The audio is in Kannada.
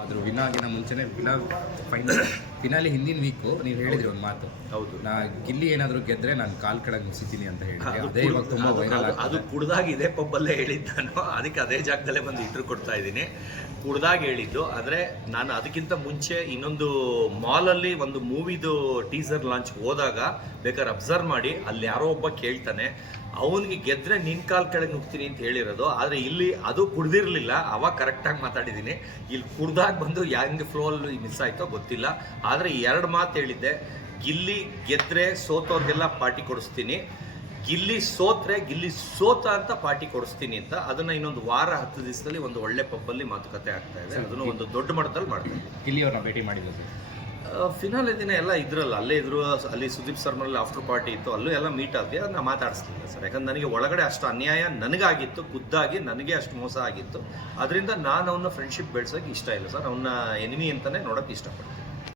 ಅದ್ರ ವಿನ್ ಆಗಿನ ಮುಂಚೆನೆ ವಿನ ಫೈನಲ್ ಫಿನಾಲಿ ಹಿಂದಿನ ವೀಕು ನೀವು ಹೇಳಿದ್ರಿ ಒಂದು ಮಾತು. ಹೌದು. ನಾ ಗಿಲ್ಲಿ ಏನಾದರೂ ಗೆದ್ರೆ ನಾನು ಕಾಲ್ ಕೆಳಗೆ ಮುಗಿಸಿದ್ದೀನಿ ಅಂತ ಹೇಳಿದ್ರೆ. ಅದು ಅದೇ ಇವಾಗ ತುಂಬಾ ವೈರಲ್ ಅದು- ಕುಡ್ದಾಗ ಇದೇ ಪಬ್ಬಲ್ಲೇ ಹೇಳಿದ್ದು ನಾನು. ಅದಕ್ಕೆ ಅದೇ ಜಾಗದಲ್ಲೇ ಬಂದು ಇಟ್ರು ಕೊಡ್ತಾ ಇದ್ದೀನಿ. ಕುಡ್ದಾಗ ಹೇಳಿದ್ದು. ಆದ್ರೆ ನಾನು ಅದಕ್ಕಿಂತ ಮುಂಚೆ ಇನ್ನೊಂದು ಮಾಲಲ್ಲಿ ಒಂದು ಮೂವಿದು ಟೀಸರ್ ಲಾಂಚ್ ಹೋದಾಗ ಬೇಕಾದ್ರೆ ಅಬ್ಸರ್ವ್ ಮಾಡಿ ಅಲ್ಲಿ ಯಾರೋ ಒಬ್ಬ ಕೇಳ್ತಾನೆ ಅವನಿಗೆ ಗೆದ್ರೆ ನಿನ್ ಕಾಲ್ ಕೆಳಗೆ ನುಗ್ತೀನಿ ಅಂತ ಹೇಳಿರೋದು. ಆದ್ರೆ ಇಲ್ಲಿ ಅದು ಕುಡ್ದಿರ್ಲಿಲ್ಲ. ಅವಾಗ ಕರೆಕ್ಟಾಗಿ ಮಾತಾಡಿದೀನಿ ಇಲ್ಲಿ ಕುಡ್ದಾಗ ಬಂದು ಹೆಂಗೆ ಫ್ಲೋ ಅಲ್ಲಿ ಮಿಸ್ ಆಯ್ತೋ ಗೊತ್ತಿಲ್ಲ. ಆದರೆ ಎರಡು ಮಾತು ಹೇಳಿದ್ದೆ. ಗಿಲ್ಲಿ ಗೆದ್ರೆ ಸೋತವ್ರಿಗೆಲ್ಲ ಪಾರ್ಟಿ ಕೊಡಿಸ್ತೀನಿ. ಗಿಲ್ಲಿ ಸೋತ್ರೆ ಗಿಲ್ಲಿ ಸೋತ ಅಂತ ಪಾರ್ಟಿ ಕೊಡಿಸ್ತೀನಿ ಅಂತ ಅದನ್ನ ಇನ್ನೊಂದು ವಾರ ಹತ್ತು ದಿವಸದಲ್ಲಿ ಒಂದು ಒಳ್ಳೆ ಪಬ್ಬಲ್ಲಿ ಮಾತುಕತೆ ಆಗ್ತಾ ಇದೆ. ಅದನ್ನು ಒಂದು ದೊಡ್ಡ ಮಟ್ಟದಲ್ಲಿ ಮಾಡ್ತೀನಿ ಗಿಲ್ಲಿ ಅವ್ರನ್ನ ಭೇಟಿ ಮಾಡಿದ್ರು ಸರ್. ಫಿನಾಲೆ ದಿನ ಎಲ್ಲ ಇದ್ರಲ್ಲ, ಅಲ್ಲೇ ಇದ್ರು, ಅಲ್ಲಿ ಸುದೀಪ್ ಸರ್ಮಲ್ಲಿ ಆಫ್ಟರ್ ಪಾರ್ಟಿ ಇತ್ತು, ಅಲ್ಲೂ ಎಲ್ಲ ಮೀಟ್ ಆದ್ವಿ ಅದನ್ನ ಮಾತಾಡಿಸ್ಲಿಲ್ಲ ಸರ್. ಯಾಕಂದ್ರೆ ನನಗೆ ಒಳಗಡೆ ಅಷ್ಟು ಅನ್ಯಾಯ ನನಗಾಗಿತ್ತು, ಖುದ್ದಾಗಿ ನನಗೆ ಅಷ್ಟು ಮೋಸ ಆಗಿತ್ತು. ಅದರಿಂದ ನಾನು ಅವನ ಫ್ರೆಂಡ್ಶಿಪ್ ಬೆಳೆಸೋಕೆ ಇಷ್ಟ ಇಲ್ಲ ಸರ್. ಅವನ್ನ ಎನಿಮಿ ಅಂತಾನೆ ನೋಡೋಕೆ ಇಷ್ಟಪಡ್ತೀನಿ.